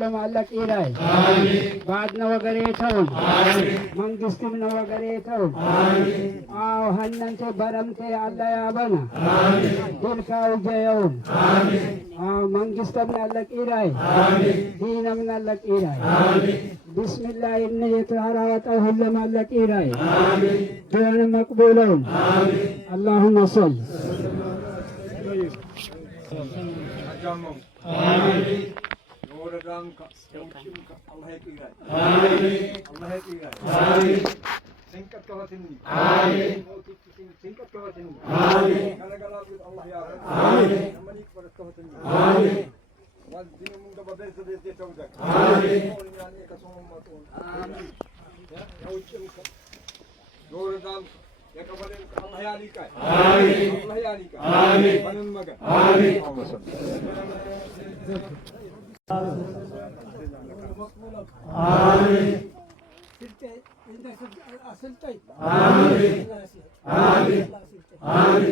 ለማለቅ ይላይ ባድነ ወገሬተውን መንግስትም ነው ወገሬተውን አው ሀነንተ በረምቴ አላ ያበና ድልካው ጀየውን አው መንግስትም ናለቅ ይላይ ዲነም ናለቅ ይላይ ቢስሚላህ እነ የተራራጠው ለማለቅ ይላይ ዱዓን መቅቡለውን اللهم صل آمين ورضانك يوشمك الله يقيرك آمين الله يقيرك آمين سنكت كواتني آمين سنكت كواتني آمين كلا كلا الله يا رب آمين أمنيك فرد كواتني آمين والدين من قبل بيت بيت يتوجك آمين يعني كسوم ماتون آمين يوشمك ورضانك يا كبرين الله يعليك آمين الله يعليك آمين من مجد آمين اللهم صل آمين آمين آمين آمين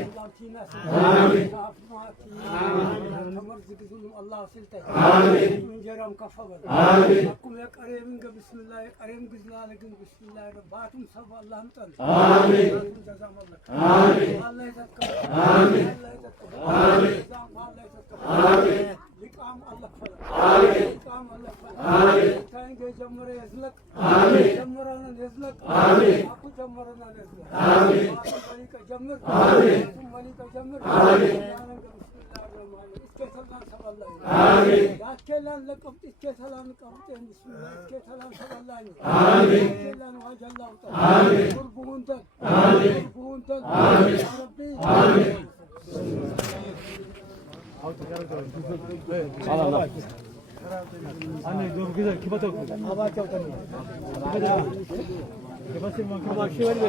الله سلطة آمين من جرام كفبر آمين أقوم يا كريم بسم الله يا كريم بسم الله رباتم سب الله مطل آمين جزاهم الله آمين الله يتقبل آمين الله يتقبل آمين الله يتقبل آمين لقام الله فلا آمين لقام الله فلا آمين تانجي جمر يزلك آمين جمرنا يزلك آمين أكو جمرنا يزلك آمين ملك جمر آمين ملك جمر آمين آمين كلام لقب كلام قبط بسم الله كلام سب الله آمين كلام وجه الله آمين قربون تل آمين قربون تل آمين يا ربي آمين 아니 너무 그냥 기바도 아마 ጫውተን 기바도 기바스 만 기바 시원해